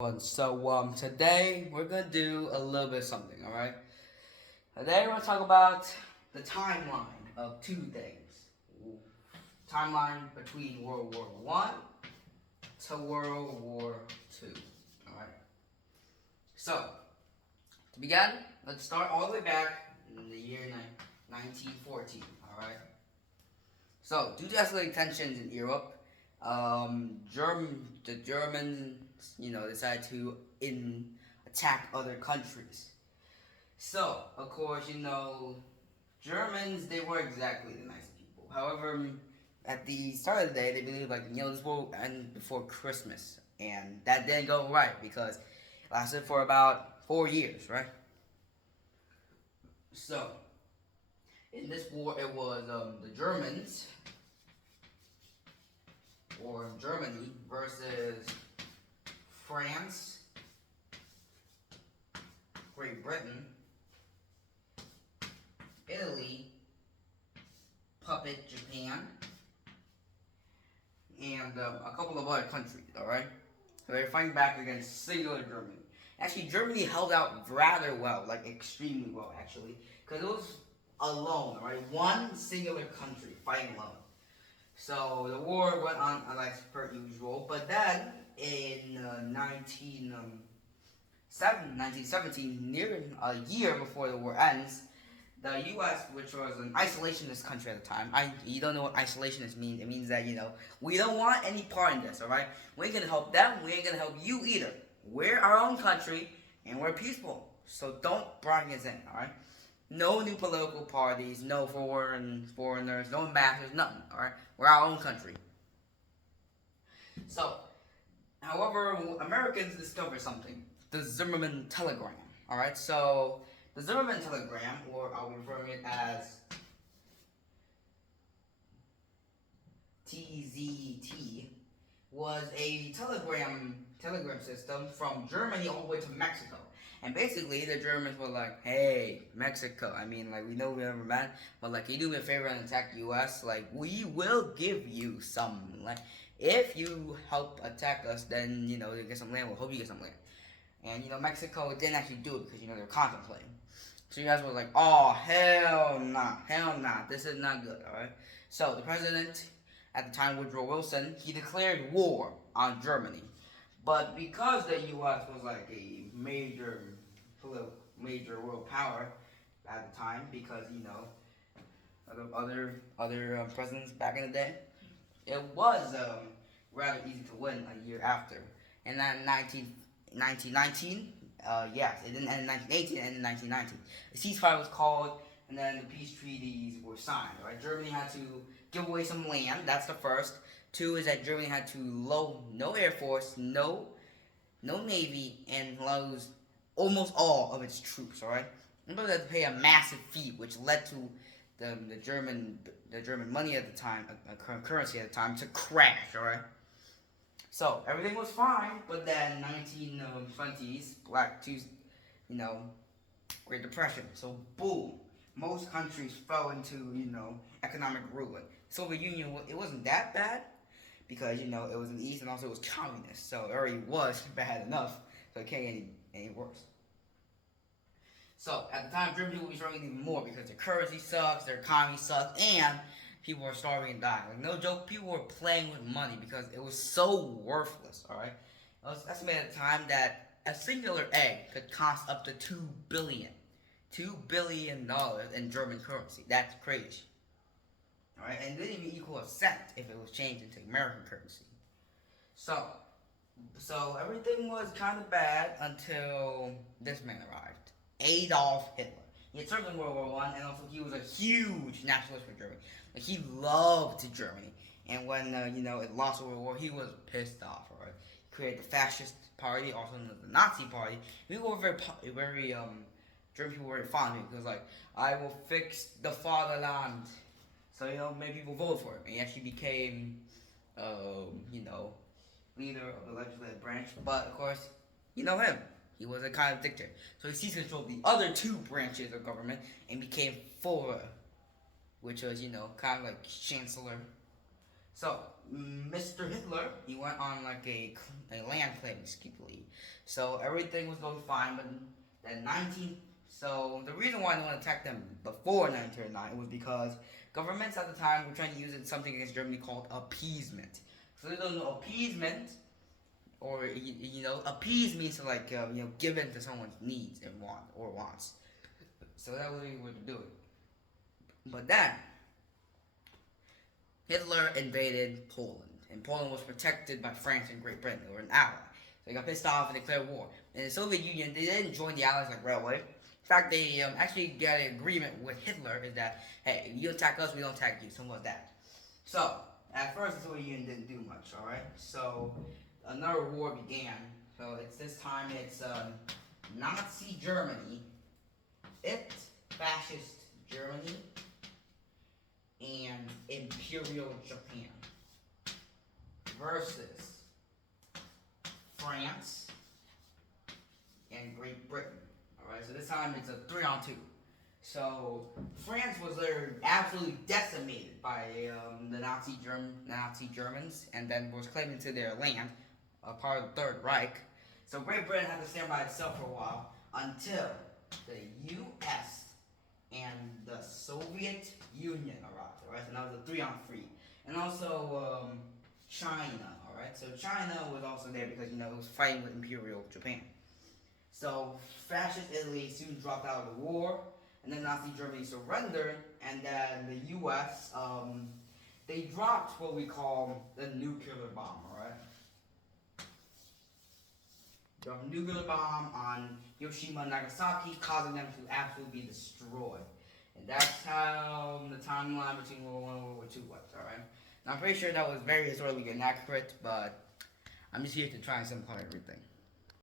Today we're gonna do a little bit of something, all right? Today we're gonna talk about the timeline of two things. Timeline between World War One to World War Two. All right. So to begin, let's start all the way back in the year 1914. All right. So due to escalating tensions in Europe, the Germans, decided to attack other countries. So, of course, Germans, they were exactly the nice people. However, at the start of the day, they believed, this will end before Christmas. And that didn't go right because it lasted for about 4 years, right? So, in this war, it was the Germans, or Germany, versus France, Great Britain, Italy, puppet Japan, and a couple of other countries, alright? So they're fighting back against singular Germany. Actually, Germany held out rather well, like extremely well, actually, because it was alone, alright? One singular country fighting alone. So the war went on like per usual, but then in 1917, near a year before the war ends, the U.S., which was an isolationist country at the time, you don't know what isolationist means. It means that we don't want any part in this. All right, we ain't gonna help them. We ain't gonna help you either. We're our own country and we're peaceful. So don't bring us in. All right. No new political parties, no foreigners, no ambassadors, nothing. All right, we're our own country. So, however, Americans discovered something: the Zimmerman telegram. All right, so the Zimmerman telegram, or I'll refer it as TZT, was a telegram system from Germany all the way to Mexico. And basically, the Germans were like, "Hey, Mexico. I mean, we know we never met, but can you do me a favor and attack the U.S.? We will give you some. If you help attack us, then you get some land. We'll hope you get some land." And Mexico didn't actually do it because they're contemplating. So you guys were like, "Oh hell nah, this is not good." All right. So the president at the time, Woodrow Wilson, he declared war on Germany. But because the U.S. was like a major world power at the time, because other presidents back in the day, it was rather easy to win a year after. And then 1919, yes, it didn't end in 1918, it ended in 1919. The ceasefire was called, and then the peace treaties were signed. Right, Germany had to give away some land. That's the first. Two is that Germany had to no air force, no navy, and lose almost all of its troops. All right, and they had to pay a massive fee, which led to the German money at the time, currency at the time, to crash. All right. So everything was fine, but then 1920s, Black Tuesday, Great Depression. So boom, most countries fell into economic ruin. Soviet Union, it wasn't that bad because it was in the East and also it was communist, so it already was bad enough. So it can't get any worse. So at the time, Germany will be struggling even more because their currency sucks, their economy sucks, and people were starving and dying. No joke, people were playing with money because it was so worthless. All right, it was estimated at the time that a singular egg could cost up to $2 billion in German currency. That's crazy. All right, and it didn't even equal a cent if it was changed into American currency. So, everything was kind of bad until this man arrived. Adolf Hitler. He had served in World War I, and also he was a huge nationalist for Germany. He loved Germany, and when it lost World War, he was pissed off. Right, he created the fascist party, also known as the Nazi party. People were very German people were very fond of him because I will fix the fatherland. So many people voted for him, and he actually became leader of the legislative branch. But of course, him. He was a kind of dictator. So he seized control of the other two branches of government and became Führer, which was, kind of like chancellor. So, Mr. Hitler, he went on like a land claiming secretly. So everything was going fine, but then 19. So the reason why they want to attack them before 1939 was because governments at the time were trying to use something against Germany called appeasement. So they don't know appeasement, or appease means to like give in to someone's needs and wants. So that was what we were doing. But then Hitler invaded Poland, and Poland was protected by France and Great Britain. They were an ally. So they got pissed off and declared war. And the Soviet Union, they didn't join the Allies like right away. In fact, they actually got an agreement with Hitler is that, hey, if you attack us, we don't attack you. Something like that. So, at first, the Soviet Union didn't do much, alright? So, another war began. So, this time, it's Nazi Germany, fascist Germany, and Imperial Japan versus France and Great Britain. Alright, so this time it's a 3-on-2. So France was absolutely decimated by the Nazi Germans, and then was claimed into their land, a part of the Third Reich. So Great Britain had to stand by itself for a while until the U.S. and the Soviet Union arrived. Alright, so that was a 3-on-3. And also China. Alright, so China was also there because it was fighting with Imperial Japan. So fascist Italy soon dropped out of the war, and then Nazi Germany surrendered, and then the U.S. They dropped what we call the nuclear bomb. Alright, dropped a nuclear bomb on Hiroshima and Nagasaki, causing them to absolutely be destroyed. And that's how the timeline between World War I and World War II was. Alright, now I'm pretty sure that was very historically inaccurate, but I'm just here to try and simplify everything.